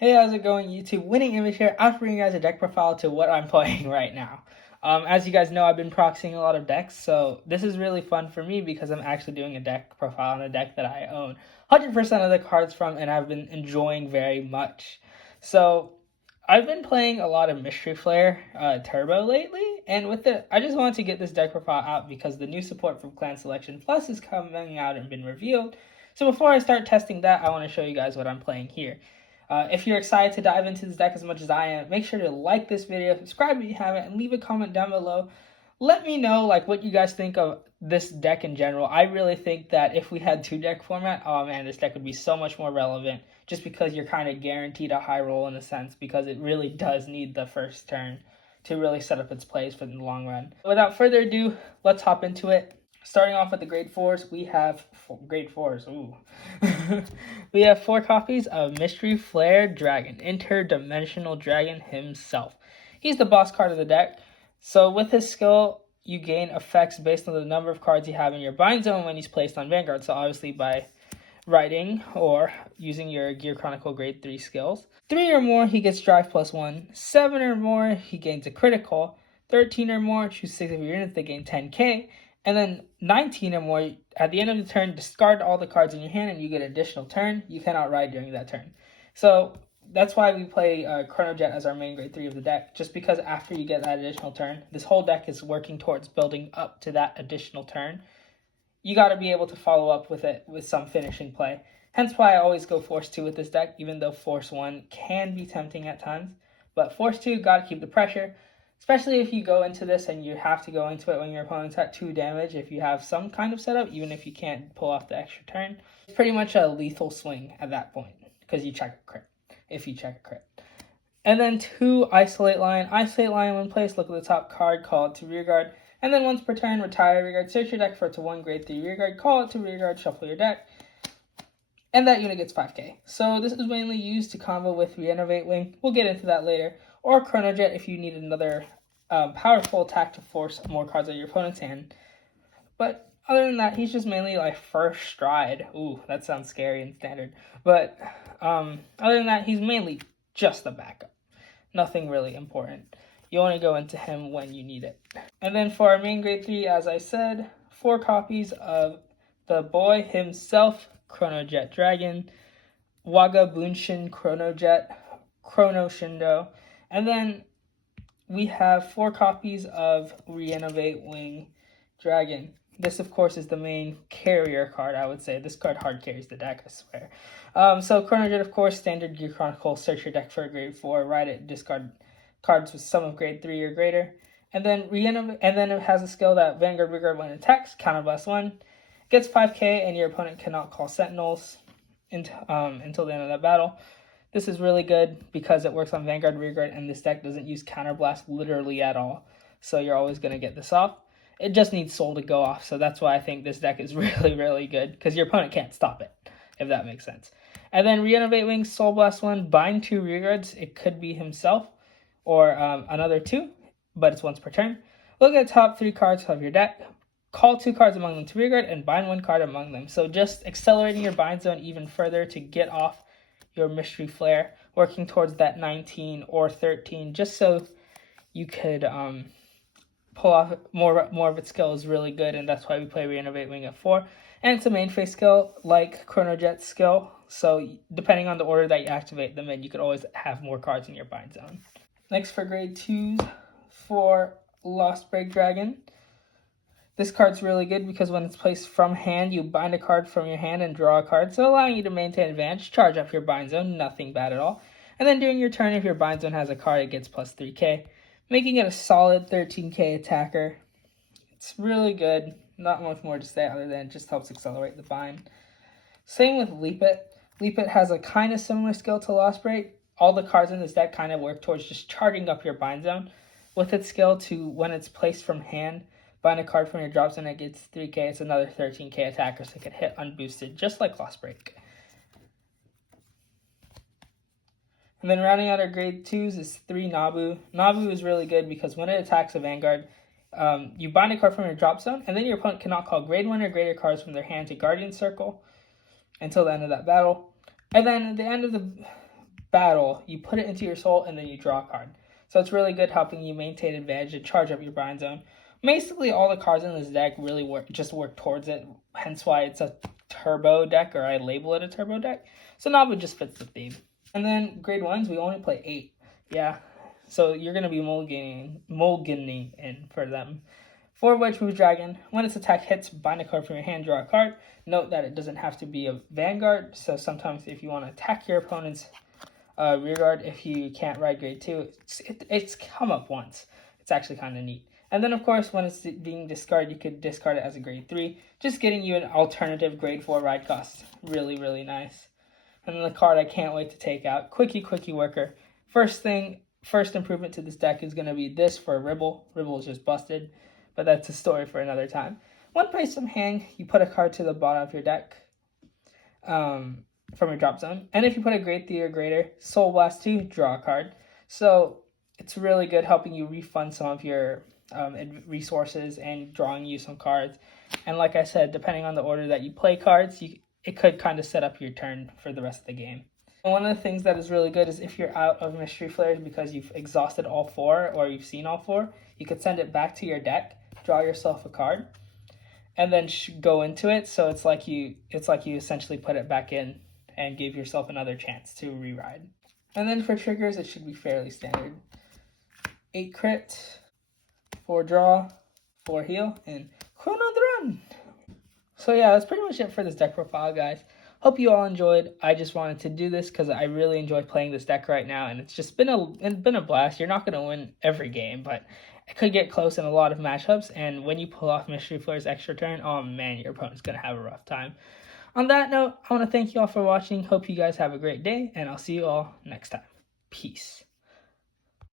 Hey, how's it going, YouTube? Winning Image here. I'll bring you guys a deck profile to what I'm playing right now. As you guys know, I've been proxying a lot of decks, so this is really fun for me because I'm actually doing a deck profile on a deck that I own 100% of the cards from, and I've been enjoying very much. So I've been playing a lot of Mystery Flare Turbo lately, and with it, I just wanted to get this deck profile out because the new support from Clan Selection Plus is coming out and been revealed. So before I start testing that, I want to show you guys what I'm playing here. If you're excited to dive into this deck as much as I am, make sure to like this video, subscribe if you haven't, and leave a comment down below. Let me know what you guys think of this deck in general. I really think that if we had 2-deck format, oh man, this deck would be so much more relevant just because you're kind of guaranteed a high roll in a sense because it really does need the first turn to really set up its plays for the long run. Without further ado, let's hop into it. Starting off with the grade 4s, we have grade 4s. Ooh. We have 4 copies of Mystery Flare Dragon, Interdimensional Dragon himself. He's the boss card of the deck. So with his skill, you gain effects based on the number of cards you have in your bind zone when he's placed on Vanguard. So obviously by writing or using your Gear Chronicle grade 3 skills. 3 or more, he gets drive +1. 7 or more, he gains a critical. 13 or more, choose 6 of your units, they gain 10k. And then 19 or more, at the end of the turn, discard all the cards in your hand and you get an additional turn. You cannot ride during that turn. So that's why we play Chronojet as our main grade 3 of the deck, just because after you get that additional turn, this whole deck is working towards building up to that additional turn. You got to be able to follow up with it with some finishing play. Hence why I always go Force 2 with this deck, even though Force 1 can be tempting at times. But Force 2, got to keep the pressure. Especially if you go into this and you have to go into it when your opponent's at 2 damage if you have some kind of setup, even if you can't pull off the extra turn. It's pretty much a lethal swing at that point because you check a crit, if you check a crit. And then 2 Isolate Line. Isolate Line when placed, look at the top card, call it to rearguard. And then once per turn, retire rearguard, search your deck for it to 1 grade 3 rearguard, call it to rearguard, shuffle your deck. And that unit gets 5k. So this is mainly used to combo with Reanimate Wing. We'll get into that later. Or Chronojet if you need another powerful attack to force more cards out of your opponent's hand. But other than that, he's just mainly like first stride. Ooh, that sounds scary and standard. But other than that, he's mainly just the backup. Nothing really important. You only go into him when you need it. And then for our main grade 3, as I said, 4 copies of the boy himself, Chronojet Dragon, Waga Bunshin Chronojet, Chrono Shindo, and then we have 4 copies of Reanimate Wing Dragon. This, of course, is the main carrier card, I would say. This card hard carries the deck, I swear. So Chronojet, of course, standard Gear Chronicle, search your deck for a grade 4, write it, discard cards with sum of grade 3 or greater. And then it has a skill that Vanguard Vanguard when it attacks, counterblast 1, gets 5k, and your opponent cannot call Sentinels until the end of that battle. This is really good because it works on Vanguard Rearguard, and this deck doesn't use Counterblast literally at all. So you're always going to get this off. It just needs Soul to go off, so that's why I think this deck is really, really good, because your opponent can't stop it, if that makes sense. And then Reanimate Wing, Soul Blast 1, bind 2 rearguards. It could be himself or another 2, but it's once per turn. Look at the top 3 cards of your deck. Call 2 cards among them to rearguard and bind 1 card among them. So just accelerating your bind zone even further to get off your Mystery Flare, working towards that 19 or 13, just so you could pull off more of its skill is really good, and that's why we play Reanimate Wing at 4. And it's a main phase skill like Chronojet's skill, so depending on the order that you activate them in, you could always have more cards in your bind zone. Next for grade 2s, for Lost Break Dragon. This card's really good because when it's placed from hand, you bind a card from your hand and draw a card, so allowing you to maintain advantage, charge up your bind zone, nothing bad at all. And then during your turn, if your bind zone has a card, it gets plus 3k, making it a solid 13k attacker. It's really good, not much more to say other than it just helps accelerate the bind. Same with Leap It. Leap It has a kind of similar skill to Lost Break. All the cards in this deck kind of work towards just charging up your bind zone. With its skill to, when it's placed from hand, bind a card from your drop zone, it gets 3k. It's another 13k attacker, so it can hit unboosted, just like Lost Break. And then rounding out our grade 2s is 3 Nabu. Nabu is really good because when it attacks a Vanguard, you bind a card from your drop zone, and then your opponent cannot call grade 1 or greater cards from their hand to Guardian Circle until the end of that battle. And then at the end of the battle, you put it into your soul, and then you draw a card. So it's really good, helping you maintain advantage and charge up your Brian Zone. Basically, all the cards in this deck really work towards it, hence why it's a turbo deck, or I label it a turbo deck. So Nabu just fits the theme. And then grade 1s, we only play 8. Yeah, so you're going to be mulliganing in for them. 4 Wedge Move Dragon. When its attack hits, bind a card from your hand, draw a card. Note that it doesn't have to be a Vanguard, so sometimes if you want to attack your opponent's rearguard, if you can't ride grade 2, it's come up once. It's actually kind of neat. And then, of course, when it's being discarded, you could discard it as a grade 3, just getting you an alternative grade 4 ride cost. Really, really nice. And then the card I can't wait to take out, Quickie Worker. First improvement to this deck is going to be this for Ribble. Ribble is just busted, but that's a story for another time. When placed from hand, you put a card to the bottom of your deck from your drop zone. And if you put a grade 3 or greater, Soul Blast 2, draw a card. So it's really good, helping you refund some of your resources and drawing you some cards. And like I said, depending on the order that you play cards, it could kind of set up your turn for the rest of the game. And one of the things that is really good is if you're out of Mystery Flares because you've exhausted all 4 or you've seen all 4, you could send it back to your deck, draw yourself a card, and then go into it. So it's like you essentially put it back in and give yourself another chance to re-ride. And then for triggers, it should be fairly standard. 8 crit, 4 draw, 4 heal, and Chronojet. So yeah, that's pretty much it for this deck profile, guys. Hope you all enjoyed. I just wanted to do this because I really enjoy playing this deck right now, and it's just been a blast. You're not going to win every game, but it could get close in a lot of matchups, and when you pull off Mystery Flare's extra turn, oh man, your opponent's going to have a rough time. On that note, I want to thank you all for watching. Hope you guys have a great day, and I'll see you all next time. Peace.